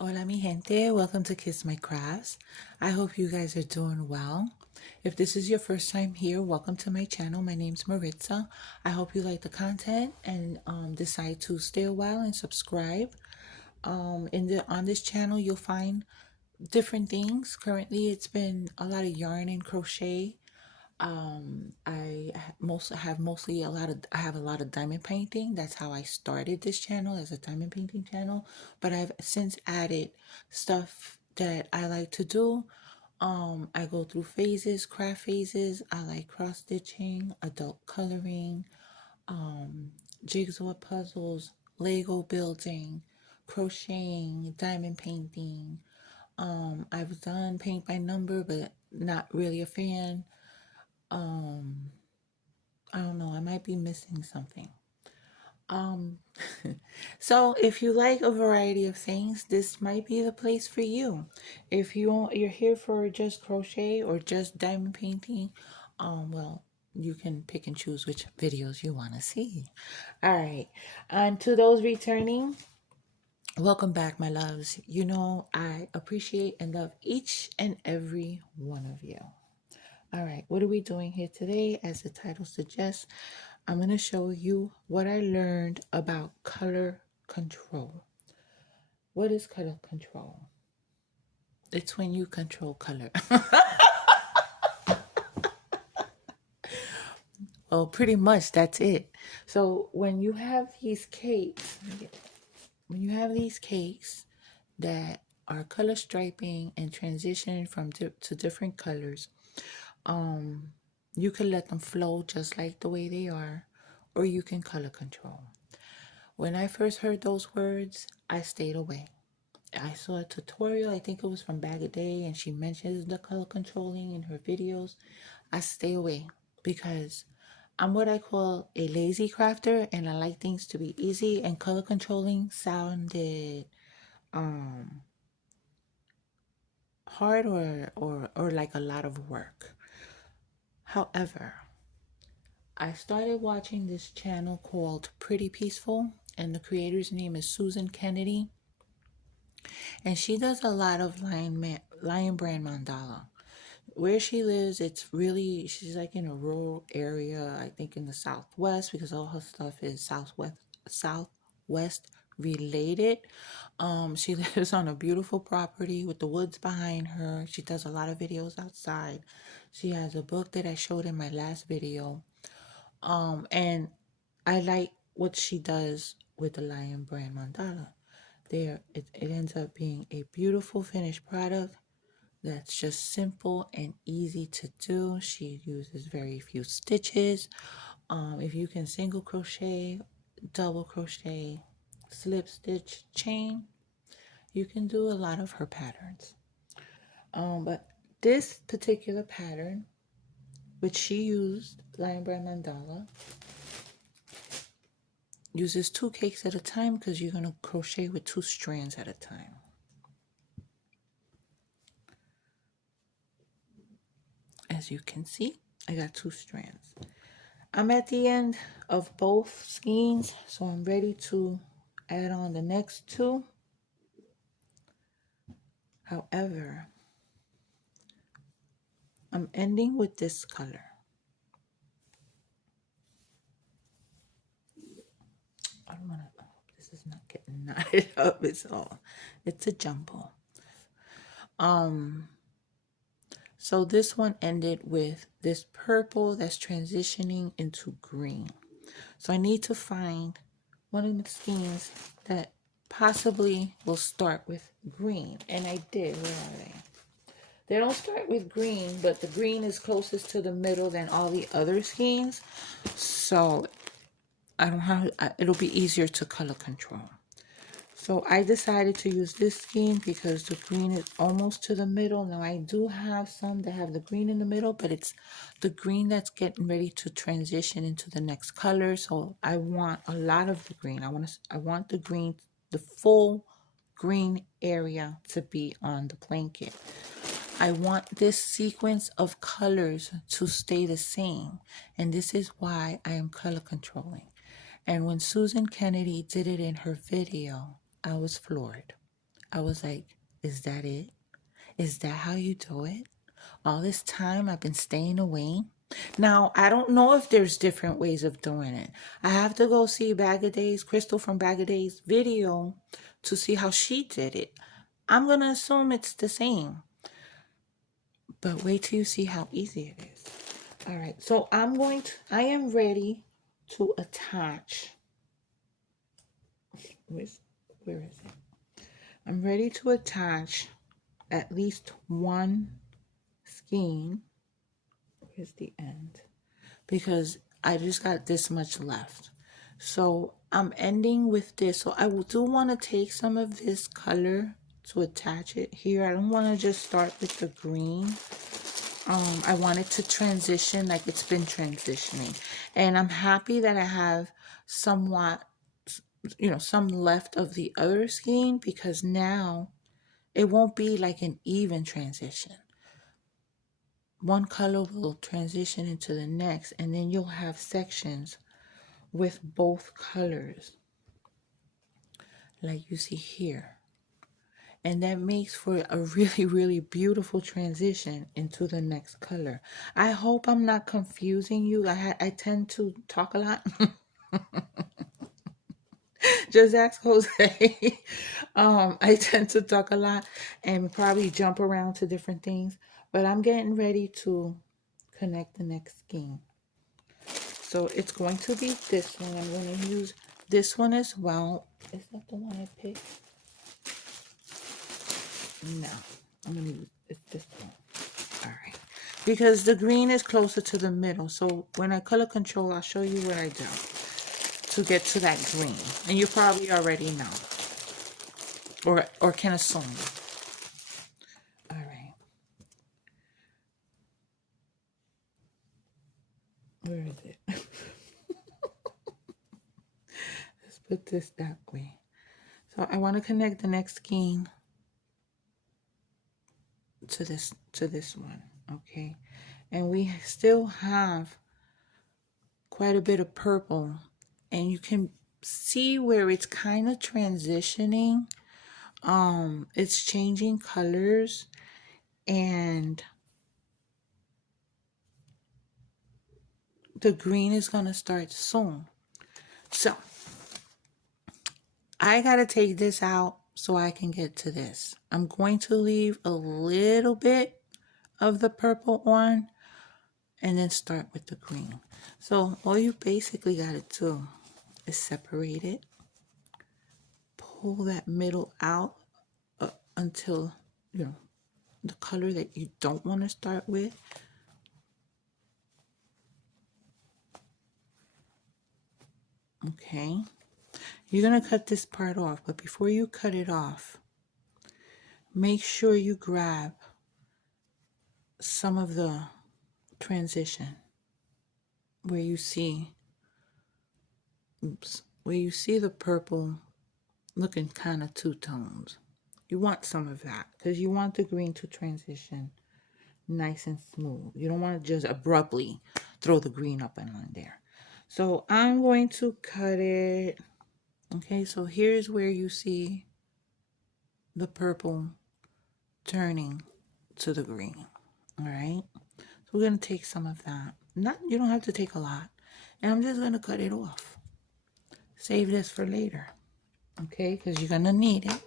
Hola mi gente, welcome to Kiss My Crafts. I hope you guys are doing well. If this is your first time here, welcome to my channel. My name's Maritza. I hope you like the content and decide to stay a while and subscribe. On this channel you'll find different things. Currently it's been a lot of yarn and crochet. I have mostly I have a lot of diamond painting. That's how I started this channel, as a diamond painting channel. But I've since added stuff that I like to do. I go through phases, craft phases. I like cross stitching, adult coloring, jigsaw puzzles, Lego building, crocheting, diamond painting. I've done paint by number, but not really a fan. Um, I don't know, I might be missing something. Um, so if you like a variety of things, this might be the place for you. If you're here for just crochet or just diamond painting, well, you can pick and choose which videos you want to see. All right. And to those returning, welcome back, my loves. You know, I appreciate and love each and every one of you. All right, what are we doing here today? As the title suggests, I'm going to show you what I learned about color control. What is color control? It's when you control color. Well, pretty much that's it. So when you have these cakes, that are color striping and transitioning from to different colors, you can let them flow just like the way they are, or you can color control. When I first heard those words, I stayed away. I saw a tutorial, I think it was from Bag a Day, and she mentions the color controlling in her videos. I stay away because I'm what I call a lazy crafter, and I like things to be easy, and color controlling sounded hard or like a lot of work. However, I started watching this channel called Pretty Peaceful, and the creator's name is Susan Kennedy. And she does a lot of lion brand mandala. Where she lives, she's like in a rural area, I think in the Southwest, because all her stuff is Southwest related. She lives on a beautiful property with the woods behind her. She does a lot of videos outside. She has a book that I showed in my last video. And I like what she does with the lion brand mandala. It ends up being a beautiful finished product that's just simple and easy to do. She uses very few stitches. If you can single crochet, double crochet, slip stitch, chain, you can do a lot of her patterns. But this particular pattern, which she used, Lion Brand Mandala, uses 2 cakes at a time because you're going to crochet with 2 strands at a time. As you can see, I got 2 strands. I'm at the end of both skeins, so I'm ready to add on the next 2. However, I'm ending with this color. I don't want to, this is not getting knotted up. It's a jumble. So this one ended with this purple that's transitioning into green. So I need to find one of the skeins that possibly will start with green. And I did. Where are they? They don't start with green, but the green is closest to the middle than all the other skeins. So I don't have, it'll be easier to color control. So I decided to use this skein because the green is almost to the middle. Now I do have some that have the green in the middle, but it's the green that's getting ready to transition into the next color. So I want a lot of the green. I want the green, the full green area to be on the blanket. I want this sequence of colors to stay the same. And this is why I am color controlling. And when Susan Kennedy did it in her video, I was floored. I was like, is that it? Is that how you do it? All this time I've been staying away. Now, I don't know if there's different ways of doing it. I have to go see Bag of Days, Crystal from Bag of Days video to see how she did it. I'm going to assume it's the same. But wait till you see how easy it is. All right. So I am ready to attach. Where is it? I'm ready to attach at least one skein. Where's the end? Because I just got this much left. So I'm ending with this. So I do want to take some of this color to attach it here. I don't want to just start with the green. I want it to transition like it's been transitioning. And I'm happy that I have somewhat, some left of the other skein, because now it won't be like an even transition. One color will transition into the next, and then you'll have sections with both colors like you see here. And that makes for a really, really beautiful transition into the next color. I hope I'm not confusing you. I tend to talk a lot. Just ask Jose. I tend to talk a lot and probably jump around to different things. But I'm getting ready to connect the next skein. So it's going to be this one. I'm going to use this one as well. Is that the one I picked? No, I'm going to use this one. All right. Because the green is closer to the middle. So when I color control, I'll show you what I do to get to that green. And you probably already know. Or can assume. All right. Where is it? Let's put this that way. So I want to connect the next skein to this one, okay? And we still have quite a bit of purple, and you can see where it's kind of transitioning. It's changing colors, and the green is gonna start soon. So I gotta take this out so I can get to this. I'm going to leave a little bit of the purple on and then start with the green. So all you basically gotta do is separate it, pull that middle out until the color that you don't want to start with. Okay, you're gonna cut this part off, but before you cut it off, make sure you grab some of the transition where you see the purple looking kind of two-toned. You want some of that because you want the green to transition nice and smooth. You don't want to just abruptly throw the green up and on there. So I'm going to cut it. Okay, so here's where you see the purple turning to the green. All right, so we're going to take some of that. You don't have to take a lot. And I'm just going to cut it off. Save this for later. Okay, because you're going to need it.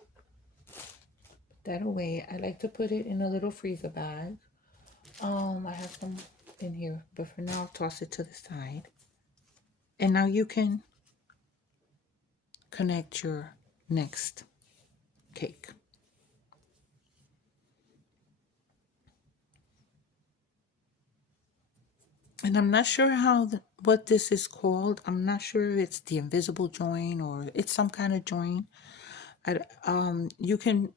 Put that away. I like to put it in a little freezer bag. I have some in here, but for now, I'll toss it to the side. And now you can connect your next cake. And I'm not sure what this is called. I'm not sure if it's the invisible join or it's some kind of join. You can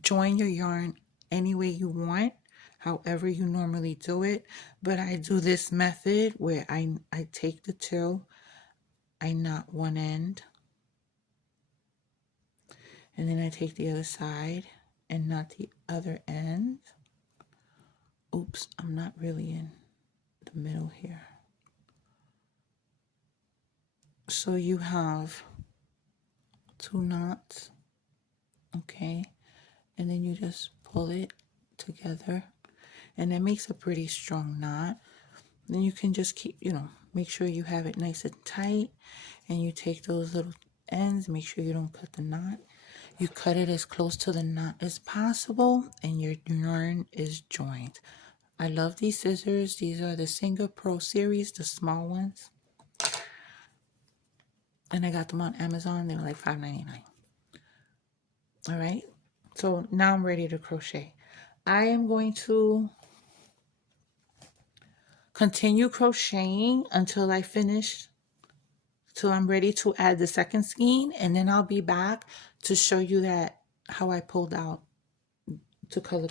join your yarn any way you want, however you normally do it. But I do this method where I take the two, I knot one end, and then I take the other side and knot the other end. Oops, I'm not really in the middle here. So you have two knots, Okay, and then you just pull it together, and it makes a pretty strong knot. Then you can just keep, make sure you have it nice and tight, and you take those little ends, make sure you don't cut the knot. You cut it as close to the knot as possible, and your yarn is joined. I love these scissors. These are the Singer Pro series, the small ones. And I got them on Amazon. They were like $5.99. All right. So now I'm ready to crochet. I am going to continue crocheting until I finish, till I'm ready to add the second skein, and then I'll be back to show you that how I pulled out to color.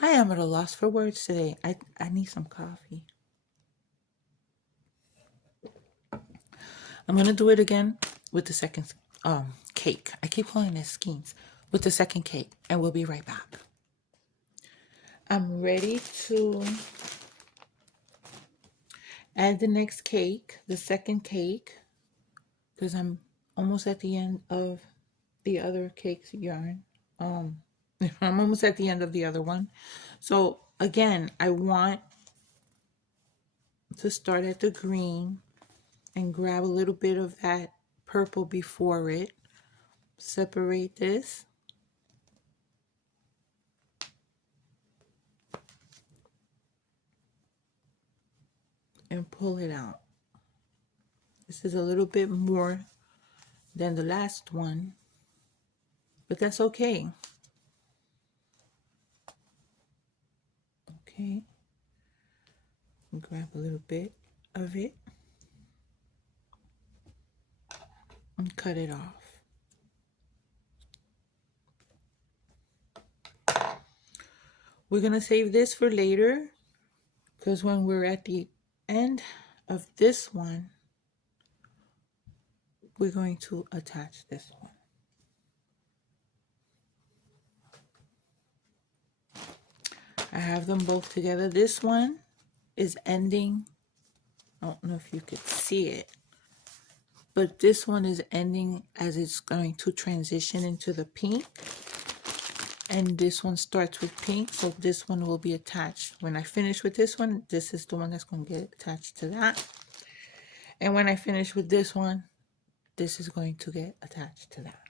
I am at a loss for words today. I need some coffee. I'm gonna do it again with the second cake. I keep calling it skeins. With the second cake, and we'll be right back. I'm ready to add the next cake, the second cake, because I'm almost at the end of the other cake's yarn. I'm almost at the end of the other one. So again, I want to start at the green and grab a little bit of that purple before it. Separate this. And pull it out. This is a little bit more than the last one, but that's okay. Okay. Grab a little bit of it and cut it off. We're going to save this for later, because when we're at the end of this one, we're going to attach this one. I have them both together. This one is ending. I don't know if you could see it, but this one is ending as it's going to transition into the pink. And this one starts with pink, so this one will be attached. When I finish with this one, this is the one that's going to get attached to that. And when I finish with this one, this is going to get attached to that.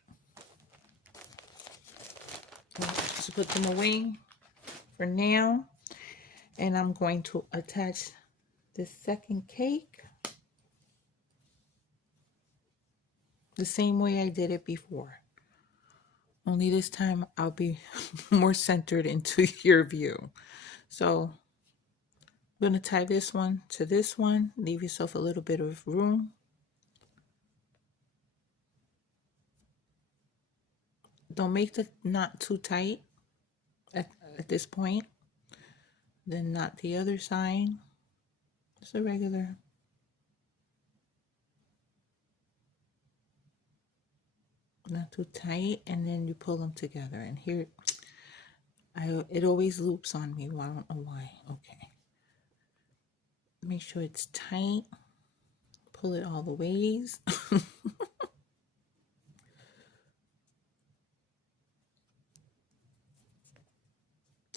Just put them away for now. And I'm going to attach the second cake the same way I did it before. Only this time I'll be more centered into your view. So I'm going to tie this one to this one. Leave yourself a little bit of room. Don't make the knot too tight at this point. Then knot the other side. Just a regular. Not too tight, and then you pull them together. And here, it always loops on me. Well, I don't know why. Okay. Make sure it's tight. Pull it all the ways.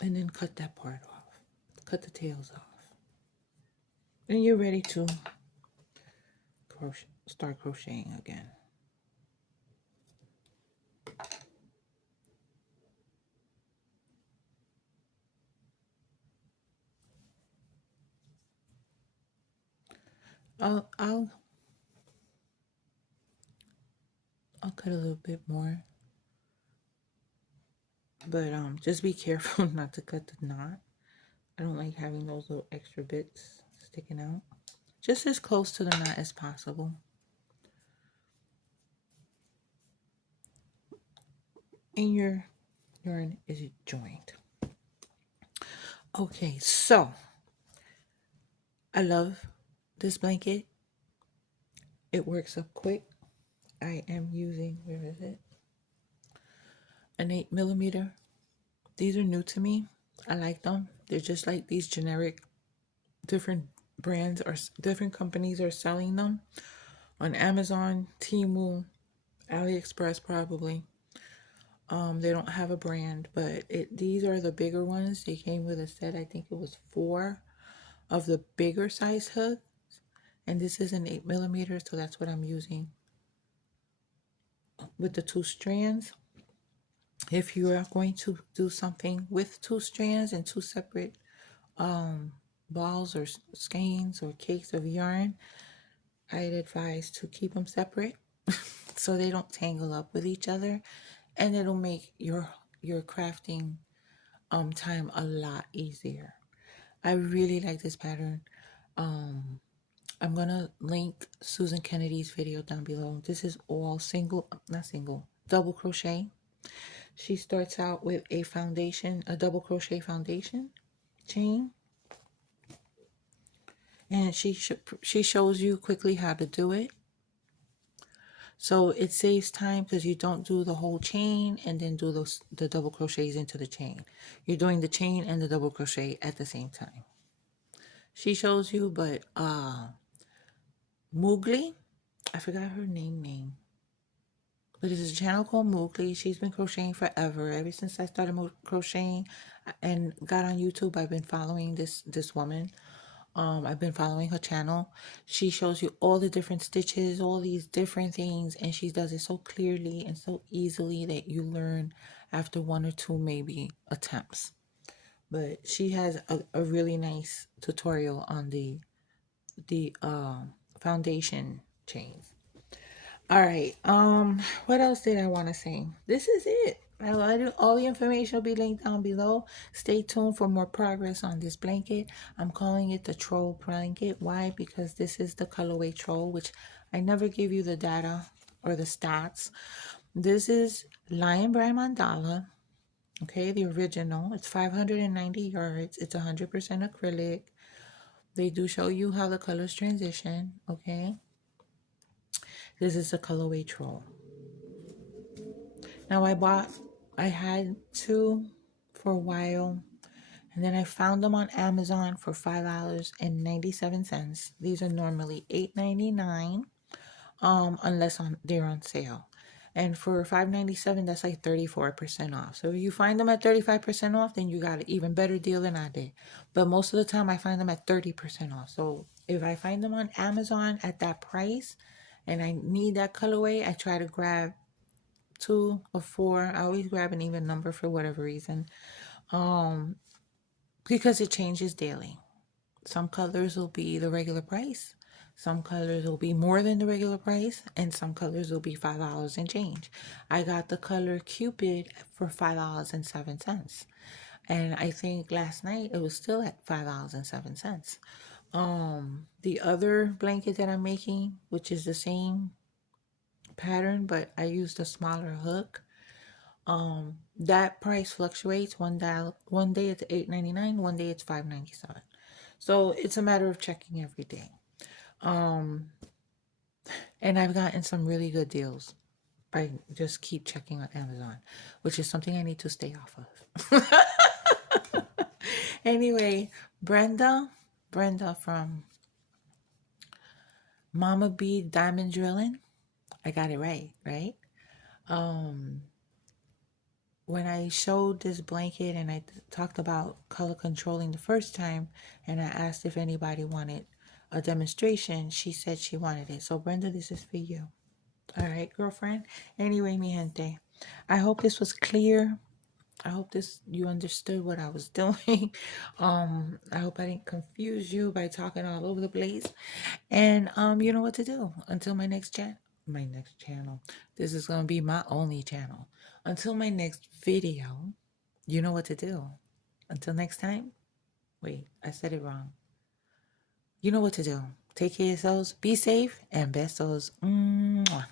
And then cut that part off. Cut the tails off. And you're ready to start crocheting again. I'll cut a little bit more, but just be careful not to cut the knot. I don't like having those little extra bits sticking out. Just as close to the knot as possible. And your yarn is joined. Okay, so I love this blanket. It works up quick. I am using, where is it? An 8mm. These are new to me. I like them. They're just like these generic, different brands or different companies are selling them on Amazon, Temu, AliExpress probably. They don't have a brand, but these are the bigger ones. They came with a set. I think it was 4 of the bigger size hooks, and this is an 8 millimeter, so that's what I'm using with the 2 strands. If you are going to do something with 2 strands and 2 separate balls or skeins or cakes of yarn, I'd advise to keep them separate so they don't tangle up with each other, and it'll make your crafting time a lot easier. I really like this pattern. I'm gonna link Susan Kennedy's video down below. This is all double crochet. She starts out with a foundation, a double crochet foundation chain, and she shows you quickly how to do it. So it saves time because you don't do the whole chain and then do the double crochets into the chain. You're doing the chain and the double crochet at the same time. She shows you, but Moogly, I forgot her name. But it's a channel called Moogly. She's been crocheting forever. Ever since I started crocheting and got on YouTube, I've been following this woman. I've been following her channel. She shows you all the different stitches, all these different things, and she does it so clearly and so easily that you learn after 1 or 2 maybe attempts. But she has a really nice tutorial on the foundation chains. All right. What else did I want to say? This is it. All the information will be linked down below. Stay tuned for more progress on this blanket. I'm calling it the Troll blanket. Why? Because this is the colorway Troll, which I never give you the data or the stats. This is Lion Brand Mandala. Okay, the original. It's 590 yards. It's 100% acrylic. They do show you how the colors transition. Okay. This is a colorway Troll. Now I had 2 for a while, and then I found them on Amazon for $5.97. These are normally $8.99, unless they're on sale. And for $5.97, that's like 34% off. So if you find them at 35% off, then you got an even better deal than I did. But most of the time, I find them at 30% off. So if I find them on Amazon at that price, and I need that colorway, I try to grab 2 or 4. I always grab an even number for whatever reason, because it changes daily. Some colors will be the regular price, some colors will be more than the regular price, and some colors will be $5 and change. I got the color Cupid for $5.07, and I think last night it was still at $5.07. The other blanket that I'm making, which is the same pattern, but I used a smaller hook. That price fluctuates. One day it's $8.99, one day it's $5.97. So it's a matter of checking every day. And I've gotten some really good deals. I just keep checking on Amazon, which is something I need to stay off of. Anyway, Brenda from Mama B Diamond Drilling. I got it right? When I showed this blanket and I talked about color controlling the first time, and I asked if anybody wanted a demonstration, she said she wanted it. So Brenda, this is for you. All right, girlfriend. Anyway, mi gente, I hope this was clear. I hope you understood what I was doing. I hope I didn't confuse you by talking all over the place. And you know what to do. Until my next channel. This is gonna be my only channel. Until my next video, you know what to do. Until next time. Wait, I said it wrong. You know what to do. Take care of yourselves. Be safe and besos. Mwah.